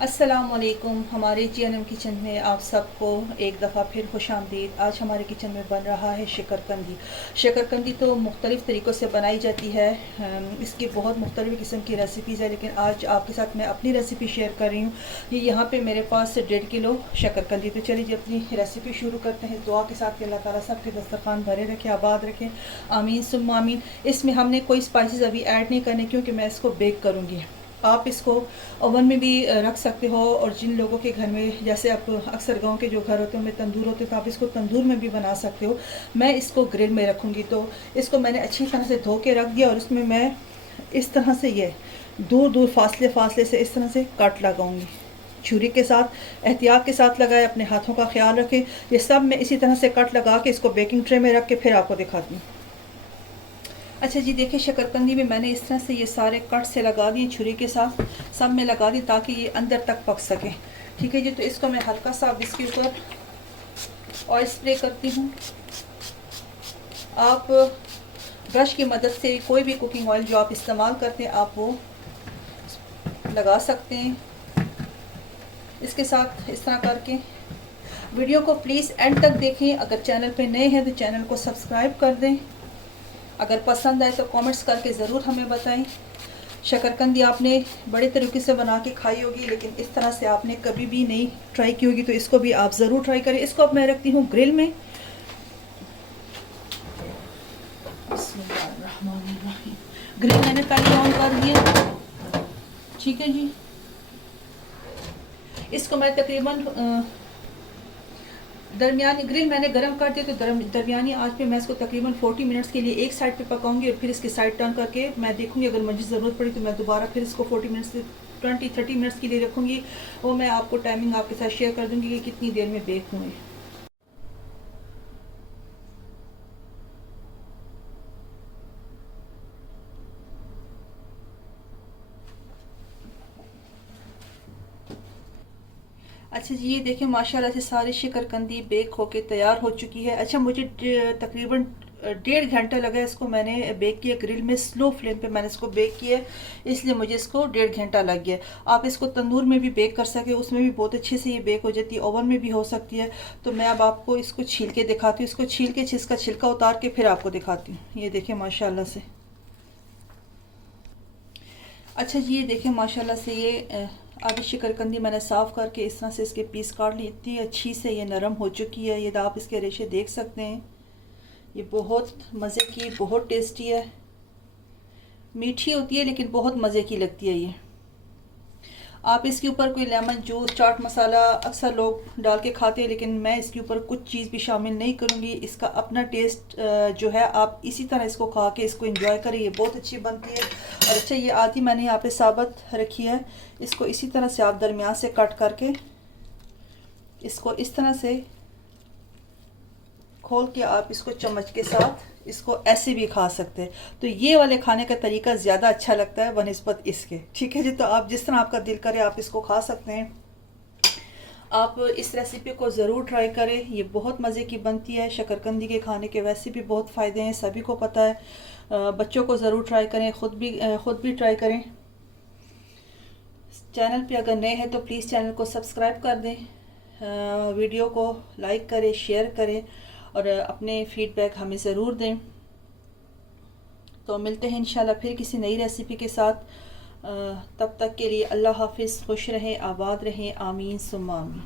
अस्सलामुअलैकुम। हमारे जी&एम किचन में आप सबको एक दफ़ा फिर खुशामदीद। आज हमारे किचन में बन रहा है शकरकंदी। शकरकंदी तो मुख्तलिफ़ तरीक़ों से बनाई जाती है। इसकी बहुत मुख्तलिफ़ किस्म की रेसिपीज़ है, लेकिन आज आपके साथ मैं अपनी रेसिपी शेयर कर रही हूँ। ये यहाँ पे मेरे पास 1.5 किलो शकरकंदी। तो चलिए जी अपनी रेसिपी शुरू करते हैं दुआ के साथ कि अल्लाह ताला सबके दस्तरखान भरे रखे, आबाद रखें, आमीन सुम्मा आमीन। इसमें हमने कोई स्पाइसेस अभी ऐड नहीं करने, क्योंकि मैं इसको बेक करूँगी। आप इसको ओवन में भी रख सकते हो, और जिन लोगों के घर में, जैसे आप अक्सर गांव के जो घर होते हैं उनमें तंदूर होते हैं, तो आप इसको तंदूर में भी बना सकते हो। मैं इसको ग्रिल में रखूँगी। तो इसको मैंने अच्छी तरह से धो के रख दिया, और उसमें मैं इस तरह से ये दूर दूर फासले से इस तरह से कट लगाऊंगी छुरी के साथ। एहतियात के साथ लगाए, अपने हाथों का ख्याल रखें। ये सब मैं इसी तरह से कट लगा के इसको बेकिंग ट्रे में रख के फिर आपको दिखाती हूँ। अच्छा जी, देखिए शकरकंदी में मैंने इस तरह से ये सारे कट से लगा दिए, छुरी के साथ सब में लगा दी, ताकि ये अंदर तक पक सके। ठीक है जी। तो इसको मैं हल्का सा अब इसके ऊपर ऑयल स्प्रे करती हूँ। आप ब्रश की मदद से कोई भी कुकिंग ऑयल जो आप इस्तेमाल करते हैं आप वो लगा सकते हैं इसके साथ, इस तरह करके। वीडियो को प्लीज़ एंड तक देखें। अगर चैनल पे नए हैं तो चैनल को सब्सक्राइब कर दें। अगर पसंद आए तो कमेंट्स करके ज़रूर हमें बताएं। शकरकंदी आपने बड़े तरीके से बना के खाई होगी, लेकिन इस तरह से आपने कभी भी नहीं ट्राई की होगी, तो इसको भी आप ज़रूर ट्राई करें। इसको अब मैं रखती हूँ ग्रिल में। ग्रिल मैंने पहले ऑन कर दिया। ठीक है जी। इसको मैं तकरीबन दरमियानी ग्रिल मैंने गर्म कर दिया, तो दरमियानी आंच पे मैं इसको तकरीबन 40 मिनट्स के लिए एक साइड पे पकाऊंगी, और फिर इसकी साइड टर्न करके मैं देखूंगी। अगर मुझे ज़रूरत पड़ी तो मैं दोबारा फिर इसको 40 मिनट्स से 20-30 मिनट्स के लिए रखूंगी। वो मैं आपको टाइमिंग आपके साथ शेयर कर दूंगी कि कितनी देर में बेक हुए। अच्छा जी, ये देखें माशाल्लाह से सारी शकरकंदी बेक होके तैयार हो चुकी है। अच्छा, मुझे तकरीबन 1.5 घंटा लगा इसको मैंने बेक किया। ग्रिल में स्लो फ्लेम पे मैंने इसको बेक किया, इसलिए मुझे इसको 1.5 घंटा लग गया। आप इसको तंदूर में भी बेक कर सके, उसमें भी बहुत अच्छे से ये बेक हो जाती है, ओवन में भी हो सकती है। तो मैं अब आपको इसको छील के दिखाती हूँ। इसको छील के इसका छिलका उतार के फिर आपको दिखाती हूँ। ये देखें माशाल्लाह से। अच्छा जी, ये देखें माशाल्लाह से ये आधी शकरकंदी मैंने साफ़ करके इस तरह से इसके पीस काट ली। इतनी अच्छी से ये नरम हो चुकी है। ये आप इसके रेशे देख सकते हैं। ये बहुत मज़े की, बहुत टेस्टी है। मीठी होती है लेकिन बहुत मज़े की लगती है ये। आप इसके ऊपर कोई लेमन जूस, चाट मसाला अक्सर लोग डाल के खाते हैं, लेकिन मैं इसके ऊपर कुछ चीज़ भी शामिल नहीं करूँगी। इसका अपना टेस्ट जो है, आप इसी तरह इसको खा के इसको एंजॉय करें। ये बहुत अच्छी बनती है। और अच्छा, ये आधी मैंने यहाँ पे साबुत रखी है। इसको इसी तरह से आप दरमियान से कट करके इसको इस तरह से खोल के आप इसको चम्मच के साथ इसको ऐसे भी खा सकते हैं। तो ये वाले खाने का तरीका ज़्यादा अच्छा लगता है बनिस्बत इसके। ठीक है जी। तो आप जिस तरह आपका दिल करे आप इसको खा सकते हैं। आप इस रेसिपी को ज़रूर ट्राई करें। ये बहुत मज़े की बनती है। शकरकंदी के खाने के वैसे भी बहुत फ़ायदे हैं, सभी को पता है। बच्चों को ज़रूर ट्राई करें, ख़ुद भी ट्राई करें। चैनल पे अगर नए हैं तो प्लीज़ चैनल को सब्सक्राइब कर दें, वीडियो को लाइक करें, शेयर करें, और अपने फीडबैक हमें ज़रूर दें। तो मिलते हैं इंशाल्लाह फिर किसी नई रेसिपी के साथ। तब तक के लिए अल्लाह हाफिज़। खुश रहें, आबाद रहें, आमीन सुम्मा आमीन।